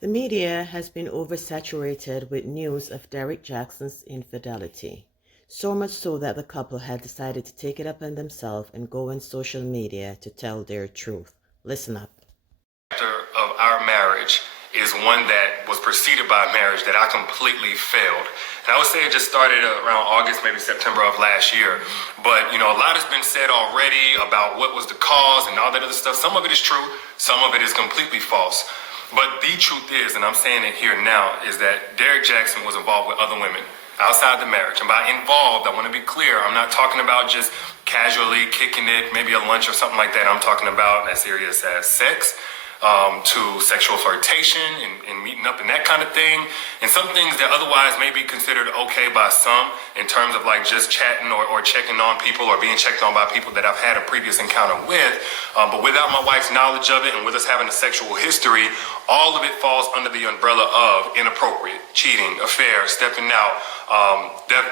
The media has been oversaturated with news of Derrick Jackson's infidelity, so much so that the couple had decided to take it upon themselves and go on social media to tell their truth. Listen up. Of our marriage is one that was preceded by a marriage that I completely failed. And I would say it just started around August, maybe September of last year. But, a lot has been said already about what was the cause and all that other stuff. Some of it is true, some of it is completely false. But the truth is, and I'm saying it here now, is that Derrick Jackson was involved with other women outside the marriage. And by involved, I want to be clear, I'm not talking about just casually kicking it, maybe a lunch or something like that. I'm talking about as serious as sex, to sexual flirtation and meeting up and that kind of thing. And some things that otherwise may be considered okay by some in terms of like just chatting or checking on people or being checked on by people that I've had a previous encounter with. But without my wife's knowledge of it and with us having a sexual history, all of it falls under the umbrella of inappropriate, cheating, affair, stepping out.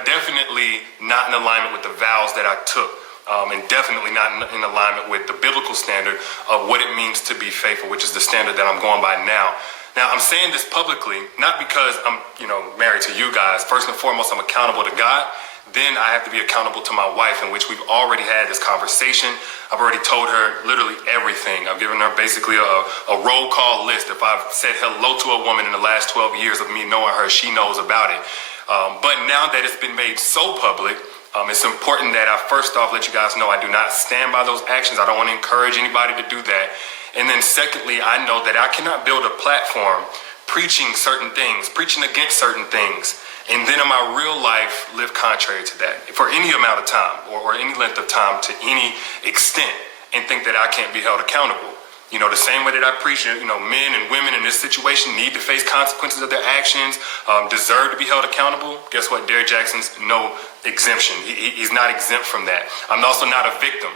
Definitely not in alignment with the vows that I took. And definitely not in alignment with the biblical standard of what it means to be faithful, which is the standard that I'm going by now. Now, I'm saying this publicly, not because I'm, married to you guys. First and foremost, I'm accountable to God. Then I have to be accountable to my wife, in which we've already had this conversation. I've already told her literally everything. I've given her basically a roll call list. If I've said hello to a woman in the last 12 years of me knowing her, she knows about it. But now that it's been made so public, it's important that I first off let you guys know I do not stand by those actions. I don't want to encourage anybody to do that. And then secondly, I know that I cannot build a platform preaching certain things, preaching against certain things, and then in my real life live contrary to that for any amount of time or any length of time to any extent and think that I can't be held accountable. The same way that I preach, men and women in this situation need to face consequences of their actions, deserve to be held accountable. Guess what? Derrick Jackson's no exemption. He's not exempt from that. I'm also not a victim.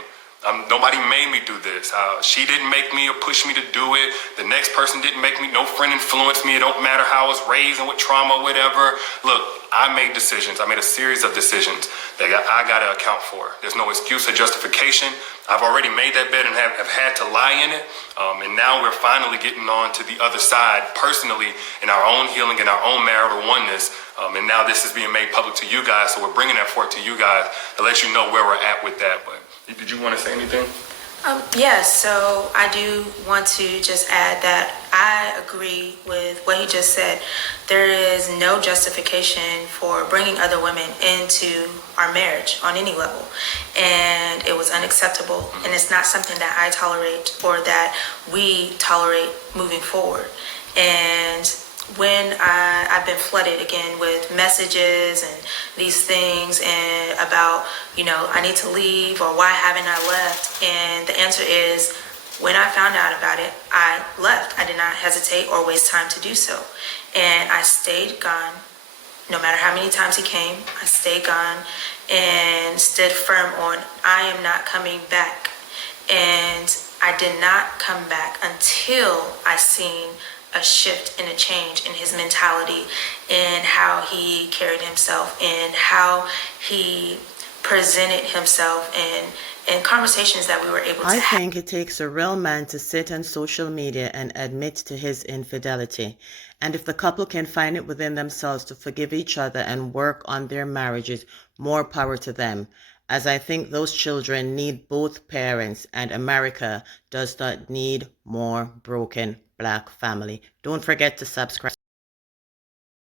Nobody made me do this. She didn't make me or push me to do it. The next person didn't make me. No friend influenced me. It don't matter how I was raised and what trauma, whatever. Look, I made decisions. I made a series of decisions that I got to account for. There's no excuse or justification. I've already made that bed and have had to lie in it. And now we're finally getting on to the other side personally in our own healing, in our own marital oneness. And now this is being made public to you guys. So we're bringing that forth to you guys to let you know where we're at with that. But did you want to say anything? Yes, so I do want to just add that I agree with what he just said. There is no justification for bringing other women into our marriage on any level. And it was unacceptable. And it's not something that I tolerate or that we tolerate moving forward. And when I've been flooded again with messages and these things and about, I need to leave or why haven't I left? And the answer is, when I found out about it, I left. I did not hesitate or waste time to do so. And I stayed gone. No matter how many times he came, I stayed gone and stood firm on, I am not coming back. And I did not come back until I seen a shift and a change in his mentality and how he carried himself and how he presented himself in conversations that we were able to have. I think it takes a real man to sit on social media and admit to his infidelity. And if the couple can find it within themselves to forgive each other and work on their marriages, more power to them. As I think those children need both parents, and America does not need more broken Black family. Don't forget to subscribe.